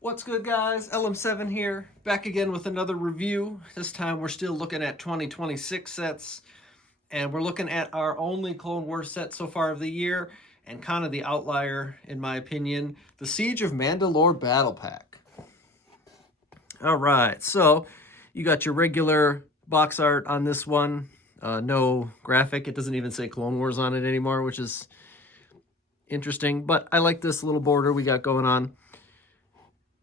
What's good, guys? LM7 here, back again with another review. This time we're still looking at 2026 sets, and we're looking at our only Clone Wars set so far of the year, and kind of the outlier, in my opinion, the Siege of Mandalore Battle Pack. All right, so you got your regular box art on this one. No graphic. It doesn't even say Clone Wars on it anymore, which is interesting, but I like this little border we got going on.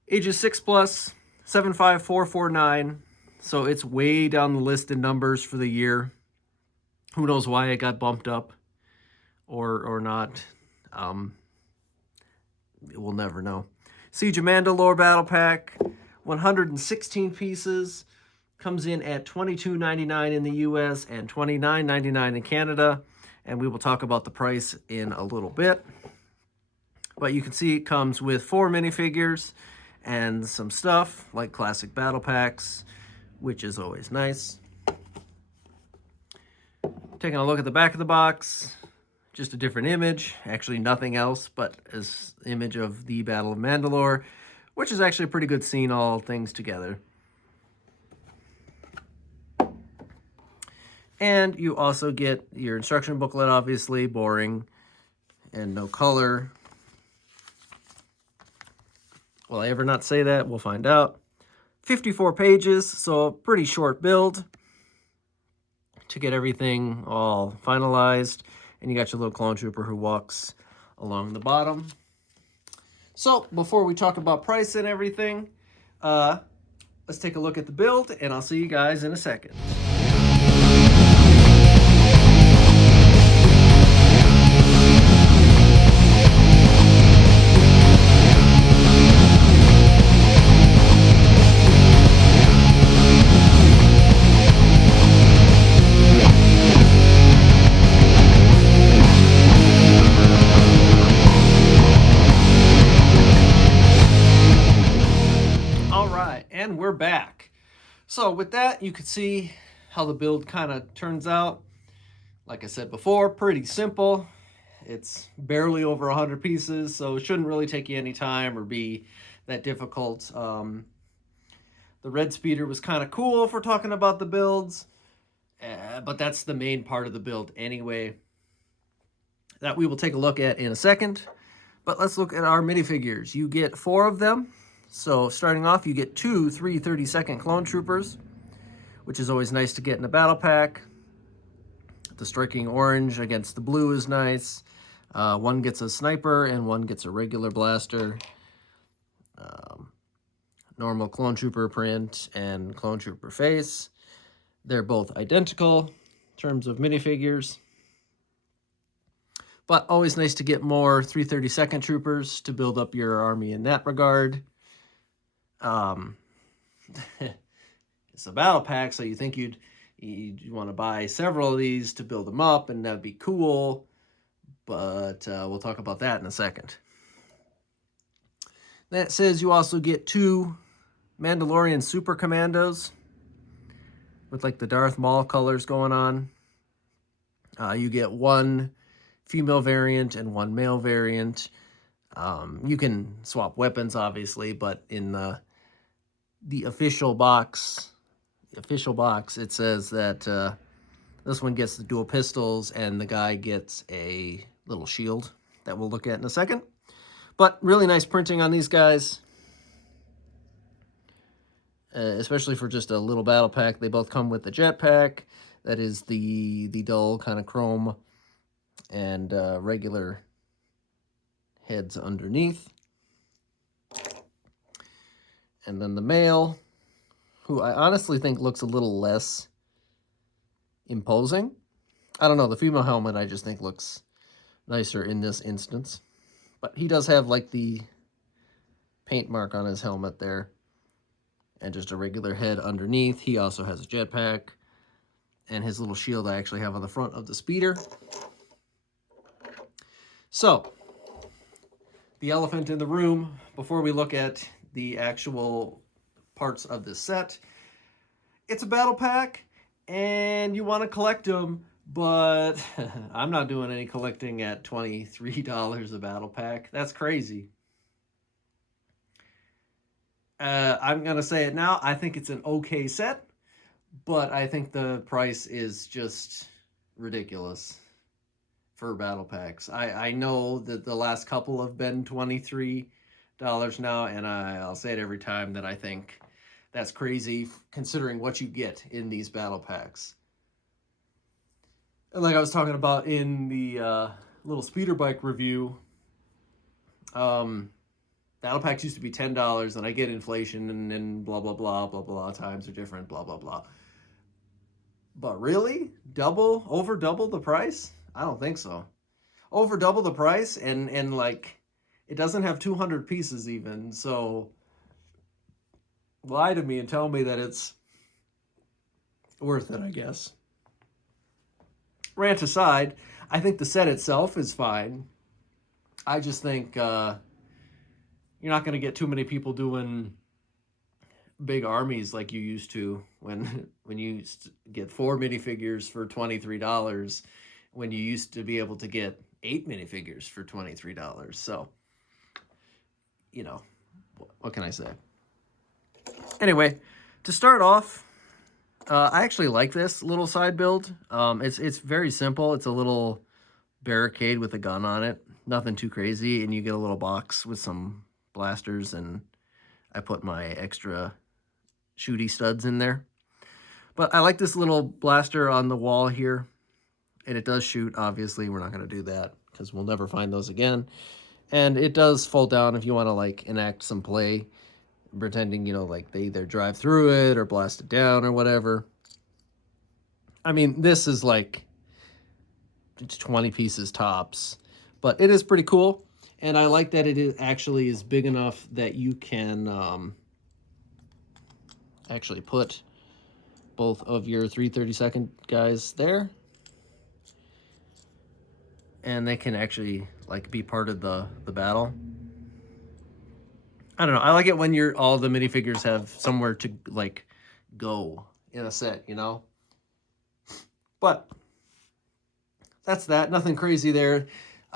Ages 6 plus, 75449. So it's way down the list in numbers for the year. Who knows why it got bumped up or not. We'll never know. Siege of Mandalore Battle Pack, 116 pieces. Comes in at $22.99 in the US and $29.99 in Canada. And we will talk about the price in a little bit. But you can see it comes with 4 minifigures and some stuff like classic battle packs, which is always nice. Taking a look at the back of the box, just a different image, actually nothing else but as image of the Battle of Mandalore, which is actually a pretty good scene, all things together. And you also get your instruction booklet, obviously, boring and no color. Will I ever not say that? We'll find out. 54 pages, so pretty short build to get everything all finalized. And you got your little clone trooper who walks along the bottom. So before we talk about price and everything, let's take a look at the build, and I'll see you guys in a second. And we're back. So with that, you can see how the build kind of turns out. Like I said before, pretty simple. It's barely over 100 pieces, so it shouldn't really take you any time or be that difficult. The red speeder was kind of cool if we're talking about the builds, but that's the main part of the build anyway. That we will take a look at in a second. But let's look at our minifigures. You get 4 of them. So starting off, you get 2 332nd clone troopers, which is always nice to get in a battle pack. The striking orange against the blue is nice. One gets a sniper and one gets a regular blaster. Normal clone trooper print and clone trooper face. They're both identical in terms of minifigures. But always nice to get more 332nd troopers to build up your army in that regard. It's a battle pack, so you think you'd want to buy several of these to build them up, and that'd be cool. But we'll talk about that in a second. That says you also get 2 Mandalorian Super Commandos with like the Darth Maul colors going on. You get 1 female variant and 1 male variant. You can swap weapons, obviously, but in the official box, it says that this one gets the dual pistols and the guy gets a little shield that we'll look at in a second. But really nice printing on these guys, especially for just a little battle pack. They both come with the jetpack. That is the dull kind of chrome and regular heads underneath. And then the male, who I honestly think looks a little less imposing. I don't know, the female helmet I just think looks nicer in this instance. But he does have like the paint mark on his helmet there. And just a regular head underneath. He also has a jetpack. And his little shield I actually have on the front of the speeder. So, the elephant in the room, before we look at the actual parts of this set. It's a battle pack, and you want to collect them, but I'm not doing any collecting at $23 a battle pack. That's crazy. I'm gonna say it now. I think it's an okay set, but I think the price is just ridiculous for battle packs. I know that the last couple have been $23 now, and I'll say it every time that I think that's crazy considering what you get in these battle packs. And like I was talking about in the little speeder bike review, battle packs used to be $10, and I get inflation and blah blah blah blah blah. Times are different, blah blah blah. But really, over double the price? I don't think so. Over double the price, and like, it doesn't have 200 pieces even. So lie to me and tell me that it's worth it, I guess. Rant aside, I think the set itself is fine. I just think you're not going to get too many people doing big armies like you used to when you used to get 4 minifigures for $23, when you used to be able to get 8 minifigures for $23. So, you know, what can I say? Anyway, to start off, I actually like this little side build. It's very simple. It's a little barricade with a gun on it. Nothing too crazy, and you get a little box with some blasters, and I put my extra shooty studs in there. But I like this little blaster on the wall here, and it does shoot. Obviously, we're not going to do that because we'll never find those again. And it does fold down if you want to like enact some play, pretending, you know, like they either drive through it or blast it down or whatever. I mean, this is like 20 pieces tops, but it is pretty cool. And I like that it actually is big enough that you can actually put both of your 332nd guys there, and they can actually like be part of the battle. I don't know. I like it when all the minifigures have somewhere to like go in a set, you know. But that's that. Nothing crazy there.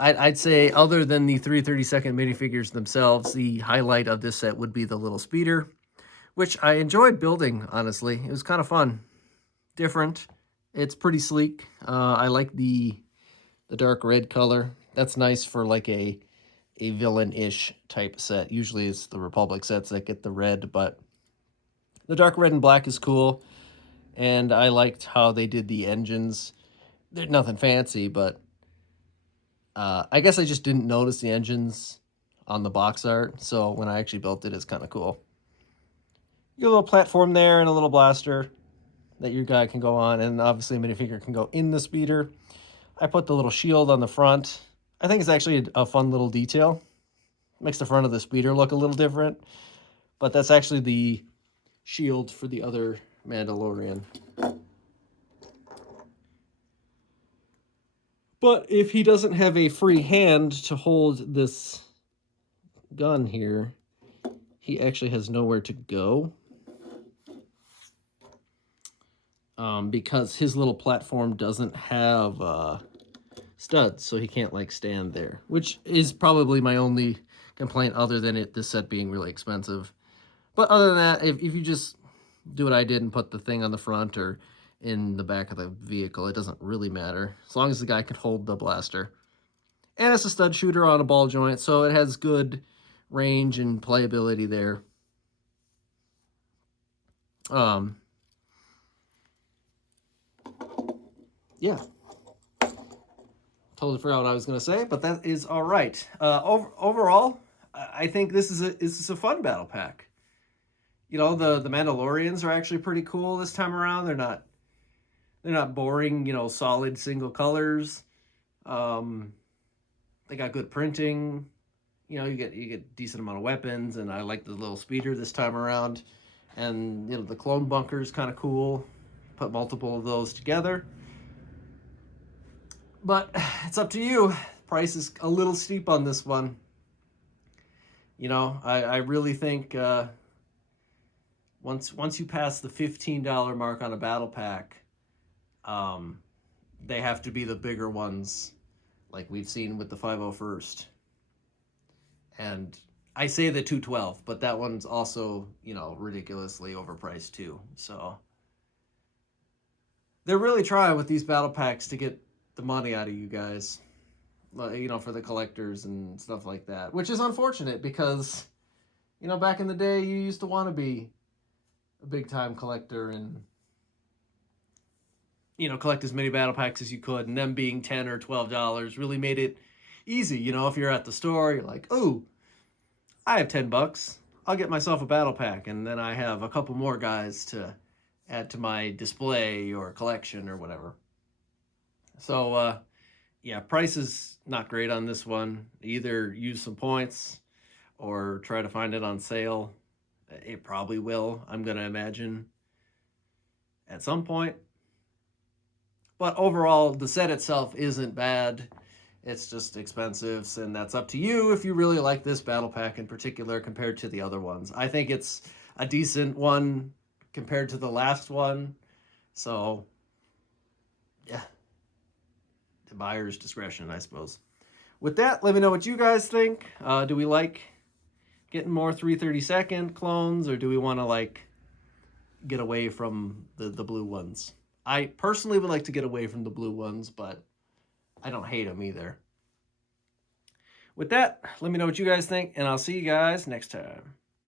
I'd say, other than the 332nd minifigures themselves, the highlight of this set would be the little speeder, which I enjoyed building, honestly. It was kind of fun. Different. It's pretty sleek. I like the dark red color. That's nice for like a villain-ish type set. Usually it's the Republic sets that get the red, but the dark red and black is cool. And I liked how they did the engines. They're nothing fancy, but I guess I just didn't notice the engines on the box art. So when I actually built it, it's kind of cool. You get a little platform there and a little blaster that your guy can go on. And obviously a minifigure can go in the speeder. I put the little shield on the front. I think it's actually a fun little detail. Makes the front of the speeder look a little different. But that's actually the shield for the other Mandalorian. But if he doesn't have a free hand to hold this gun here, he actually has nowhere to go. Because his little platform doesn't have studs, so he can't like stand there, which is probably my only complaint, other than this set being really expensive. But other than that, if you just do what I did and put the thing on the front or in the back of the vehicle, it doesn't really matter, as long as the guy can hold the blaster. And it's a stud shooter on a ball joint, so it has good range and playability there. Yeah. Totally forgot what I was going to say, but that is all right. Overall, I think this is a fun battle pack. You know, the Mandalorians are actually pretty cool this time around. They're not boring, you know, solid single colors. They got good printing. You know, you get decent amount of weapons, and I like the little speeder this time around. And you know, the clone bunker is kind of cool. Put multiple of those together. But it's up to you. Price is a little steep on this one. You know, I really think once you pass the $15 mark on a battle pack, they have to be the bigger ones, like we've seen with the 501st. And I say the 212, but that one's also, you know, ridiculously overpriced too. So they're really trying with these battle packs to get the money out of you guys, you know, for the collectors and stuff like that, which is unfortunate because, you know, back in the day, you used to want to be a big time collector and, you know, collect as many battle packs as you could, and them being $10 or $12 really made it easy. You know, if you're at the store, you're like, oh, I have $10. I'll get myself a battle pack, and then I have a couple more guys to add to my display or collection or whatever. So, yeah, price is not great on this one. Either use some points or try to find it on sale. It probably will, I'm going to imagine, at some point. But overall, the set itself isn't bad. It's just expensive, and that's up to you if you really like this battle pack in particular compared to the other ones. I think it's a decent one compared to the last one. So, yeah, the buyer's discretion, I suppose. With that, let me know what you guys think. Do we like getting more 332nd clones, or do we want to like get away from the blue ones? I personally would like to get away from the blue ones, but I don't hate them either. With that, let me know what you guys think, and I'll see you guys next time.